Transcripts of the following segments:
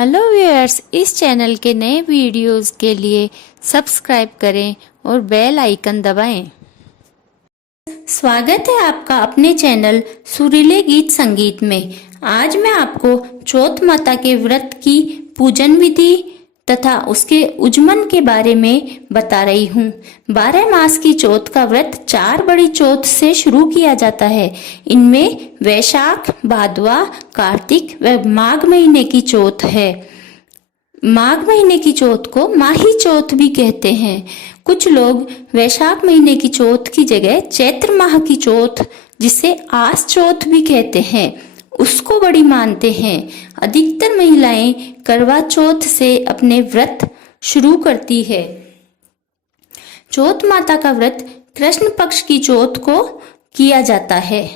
Hello viewers, इस channel के नए वीडियोस के लिए सब्सक्राइब करें और बेल आइकन दबाएं। स्वागत है आपका अपने चैनल सुरीले गीत संगीत में। आज मैं आपको चौथ माता के व्रत की पूजन विधि तथा उसके उज्जमन के बारे में बता रही हूँ। 12 मास की चौथ का व्रत 4 बड़ी चौथ से शुरू किया जाता है। इनमें वैशाख, भादवा, कार्तिक व माघ महीने की चौथ है। माघ महीने की चौथ को माही चौथ भी कहते हैं। कुछ लोग वैशाख महीने की चौथ की जगह चैत्र माह की चौथ, जिसे आस चौथ भी कहते हैं, उसको बड़ी मानते हैं। अधिकतर महिलाएं करवा चौथ से अपने व्रत शुरू करती है। चौथ माता का व्रत कृष्ण पक्ष की चौथ को किया जाता है।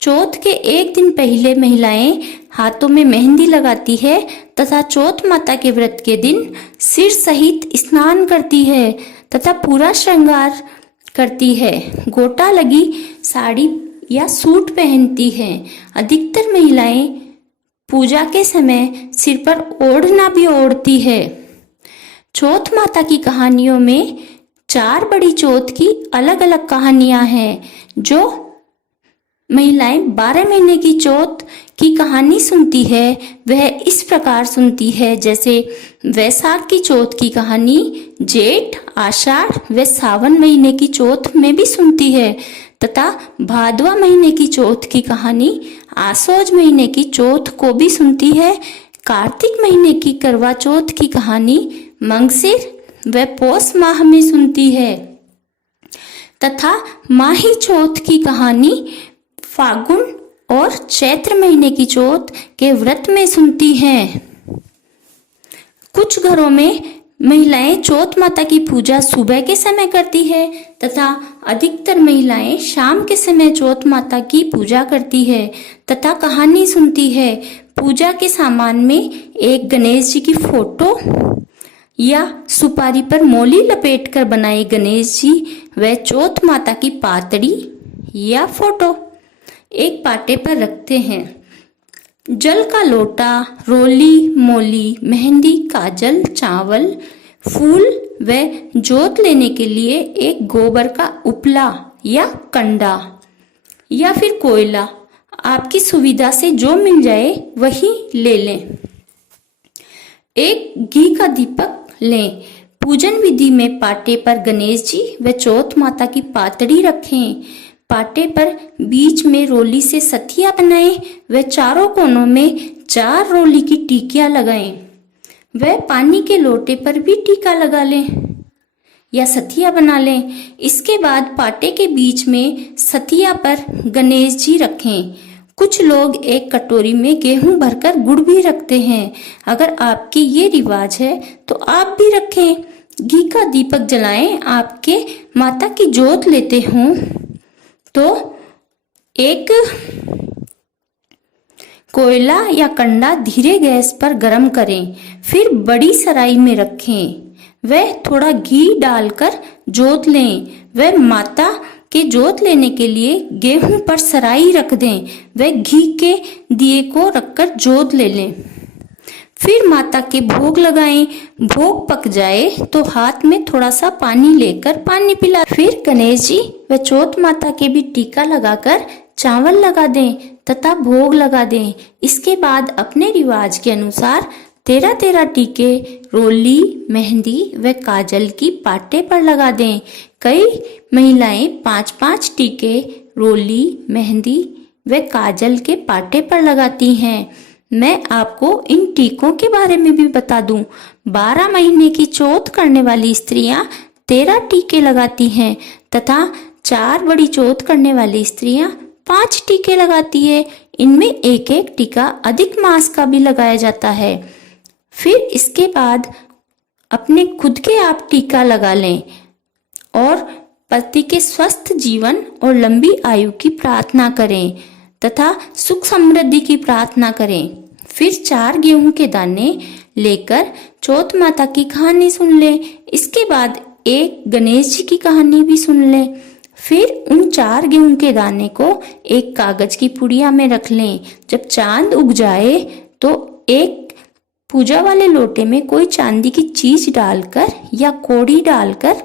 चौथ के एक दिन पहले महिलाएं हाथों में मेहंदी लगाती है तथा चौथ माता के व्रत के दिन सिर सहित स्नान करती है तथा पूरा श्रृंगार करती है। गोटा लगी साड़ी या सूट पहनती हैं। अधिकतर महिलाएं पूजा के समय सिर पर ओढ़ना भी ओढ़ती है। चौथ माता की कहानियों में 4 बड़ी चौथ की अलग अलग कहानियां हैं। जो महिलाएं 12 महीने की चौथ की कहानी सुनती है वह इस प्रकार सुनती है, जैसे वैशाख की चौथ की कहानी जेठ, आषाढ़ व सावन महीने की चौथ में भी सुनती है तथा भादवा महीने की चौथ की कहानी आसोज महीने की चौथ को भी सुनती है। कार्तिक महीने की करवा चौथ की कहानी मंगसिर व पौष माह में सुनती है तथा माही चौथ की कहानी फागुन और चैत्र महीने की चौथ के व्रत में सुनती हैं। कुछ घरों में महिलाएं चौथ माता की पूजा सुबह के समय करती है तथा अधिकतर महिलाएं शाम के समय चौथ माता की पूजा करती है तथा कहानी सुनती है। पूजा के सामान में एक गणेश जी की फोटो या सुपारी पर मोली लपेटकर बनाए गणेश जी व चौथ माता की पातड़ी या फोटो एक पाटे पर रखते हैं। जल का लोटा, रोली, मोली, मेहंदी, काजल, चावल, फूल व जोत लेने के लिए एक गोबर का उपला या कंडा या फिर कोयला, आपकी सुविधा से जो मिल जाए वही ले लें। एक घी का दीपक लें। पूजन विधि में पाटे पर गणेश जी व चौथ माता की पातड़ी रखें। पाटे पर बीच में रोली से सथिया बनाएं व चारों कोनों में 4 रोली की टिकियां लगाएं। वह पानी के लोटे पर भी टीका लगा लें या सथिया बना लें। इसके बाद पाटे के बीच में सथिया पर गणेश जी रखें। कुछ लोग एक कटोरी में गेहूं भरकर गुड़ भी रखते हैं। अगर आपके ये रिवाज है तो आप भी रखें। घी का दीपक जलाएं। आपके माता की जोत लेते हों तो एक कोयला या कंडा धीरे गैस पर गरम करें, फिर बड़ी सराई में रखें। वह थोड़ा घी डालकर जोत लें। वह माता के जोत लेने के लिए गेहूं पर सराई रख दें। वह घी के दिए को रखकर जोत ले लें। फिर माता के भोग लगाएं। भोग पक जाए तो हाथ में थोड़ा सा पानी लेकर पानी पिला। फिर गणेश जी व चौथ माता के भी टीका लगाकर चावल लगा दें तथा भोग लगा दें। इसके बाद अपने रिवाज के अनुसार 13 टीके रोली, मेहंदी व काजल की पाटे पर लगा दें। कई महिलाएं 5-5 टीके रोली, मेहंदी व काजल के पाटे पर लगाती हैं। मैं आपको इन टीकों के बारे में भी बता दूं। 12 महीने की चौथ करने वाली स्त्रियां 13 टीके लगाती हैं तथा 4 बड़ी चौथ करने वाली स्त्रियां 5 टीके लगाती है। इनमें एक एक टीका अधिक मास का भी लगाया जाता है। फिर इसके बाद अपने खुद के आप टीका लगा लें और पति के स्वस्थ जीवन और लंबी आयु की प्रार्थना करें तथा सुख समृद्धि की प्रार्थना करें। फिर 4 गेहूं के दाने लेकर चौथ माता की कहानी सुन लें। इसके बाद एक गणेश जी की कहानी भी सुन लें। फिर उन 4 गेहूं के दाने को एक कागज की पुड़िया में रख लें। जब चांद उग जाए तो एक पूजा वाले लोटे में कोई चांदी की चीज डालकर या कौड़ी डालकर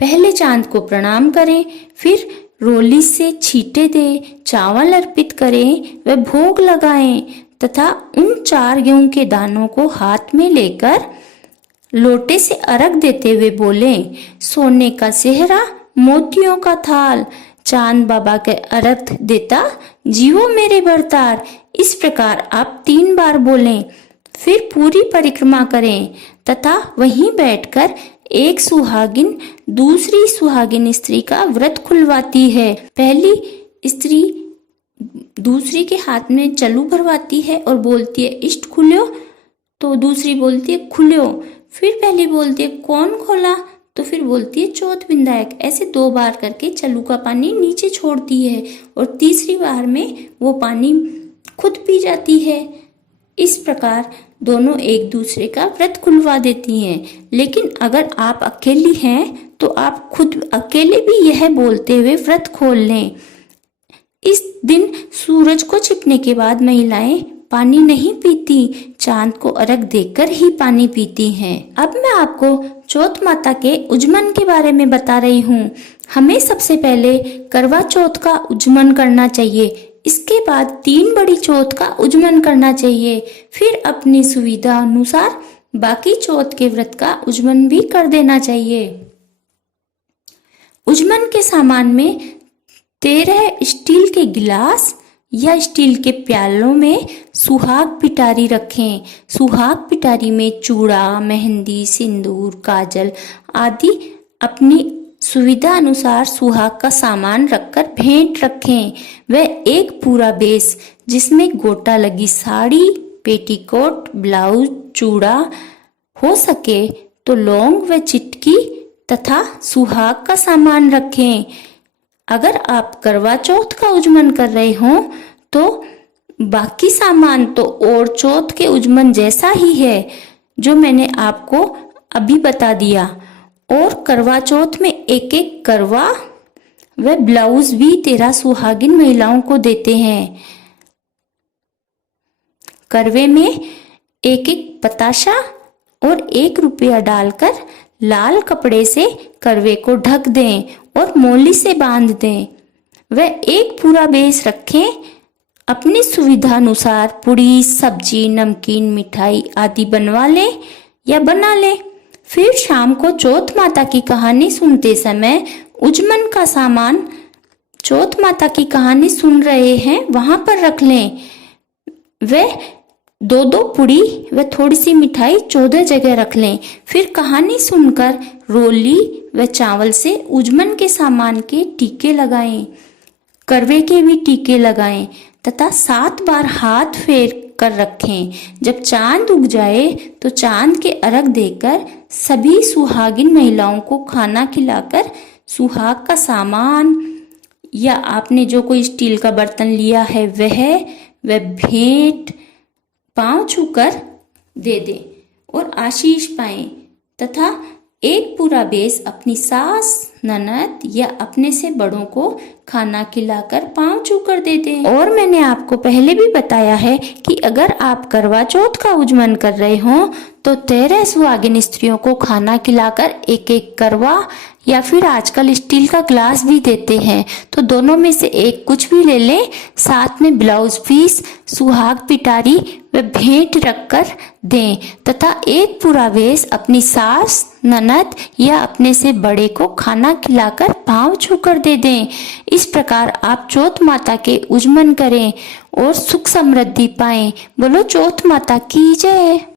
पहले चांद को प्रणाम करें, फिर रोली से छींटे दें, चावल अर्पित करें व भोग लगाएं तथा उन 4 गेहूं के दानों को हाथ में लेकर लोटे से अर्घ देते हुए बोलें, सोने का सेहरा, मोतियों का थाल, चांद बाबा के अर्घ देता, जीवो मेरे भरतार। इस प्रकार आप 3 बार बोलें, फिर पूरी परिक्रमा करें तथा वहीं बैठकर एक सुहागिन दूसरी सुहागिन स्त्री का व्रत खुलवाती है। पहली स्त्री दूसरी के हाथ में चल्लू भरवाती है और बोलती है इष्ट खुल्यो, तो दूसरी बोलती है खुल्यो। फिर पहली बोलती है कौन खोला, तो फिर बोलती है चौथ विंदायक। ऐसे 2 बार करके चल्लू का पानी नीचे छोड़ती है और तीसरी बार में वो पानी खुद पी जाती है। इस प्रकार दोनों एक दूसरे का व्रत खुलवा देती हैं। लेकिन अगर आप अकेली हैं तो आप खुद अकेले भी यह बोलते हुए व्रत खोल लें। इस दिन सूरज को छिपने के बाद महिलाएं पानी नहीं पीती, चांद को अर्घ देकर ही पानी पीती हैं। अब मैं आपको चौथ माता के उज्जमन के बारे में बता रही हूँ। हमें सबसे पहले करवा चौथ का उज्जमन करना चाहिए, इसके बाद 3 बड़ी चौथ का उज्जमन करना चाहिए, फिर अपनी सुविधा अनुसार बाकी चौथ के व्रत का उज्जमन भी कर देना चाहिए। उज्जमन के सामान में 13 स्टील के गिलास या स्टील के प्यालों में सुहाग पिटारी रखें। सुहाग पिटारी में चूड़ा, मेहंदी, सिंदूर, काजल आदि अपनी सुविधा अनुसार सुहाग का सामान रखकर भेंट रखें। वह एक पूरा बेस जिसमें गोटा लगी साड़ी, पेटीकोट, ब्लाउज, चूड़ा, हो सके तो लौंग व चिटकी तथा सुहाग का सामान रखें। अगर आप करवा चौथ का उज्जमन कर रहे हो तो बाकी सामान तो और चौथ के उज्जमन जैसा ही है जो मैंने आपको अभी बता दिया। और करवा चौथ में एक एक करवा व ब्लाउज भी 13 सुहागिन महिलाओं को देते हैं। करवे में एक एक बताशा और 1 रुपया डालकर लाल कपड़े से करवे को ढक दें और मोली से बांध दें। वह एक पूरा बेस रखें। अपनी सुविधा अनुसार पूड़ी, सब्जी, नमकीन, मिठाई आदि बनवा लें या बना लें। फिर शाम को चौथ माता की कहानी सुनते समय उज्जमन का सामान चौथ माता की कहानी सुन रहे हैं वहां पर रख लें। वह 2-2 पुड़ी व थोड़ी सी मिठाई 14 जगह रख लें। फिर कहानी सुनकर रोली व चावल से उज्जमन के सामान के टीके लगाएं, करवे के भी टीके लगाएं तथा 7 बार हाथ फेर कर रखें। जब चांद उग जाए तो चांद के अर्घ देकर सभी सुहागिन महिलाओं को खाना खिलाकर सुहाग का सामान या आपने जो कोई स्टील का बर्तन लिया है वह भेंट पांव छूकर दे दें और आशीष पाएं तथा एक पूरा बेस अपनी सास, ननद या अपने से बड़ों को खाना खिलाकर पांव छूकर दे दें। और मैंने आपको पहले भी बताया है कि अगर आप करवा चौथ का उज्जमन कर रहे हो तो 13 सुहागिन स्त्रियों को खाना खिलाकर एक एक करवा या फिर आजकल स्टील का ग्लास भी देते हैं, तो दोनों में से एक कुछ भी ले लें। साथ में ब्लाउज पीस, सुहाग पिटारी व भेंट रखकर दें तथा एक पूरा वेश अपनी सास, ननद या अपने से बड़े को खाना खिलाकर पांव छूकर दे दें। इस प्रकार आप चौथ माता के उज्जमन करें और सुख समृद्धि पाएं। बोलो चौथ माता की जय।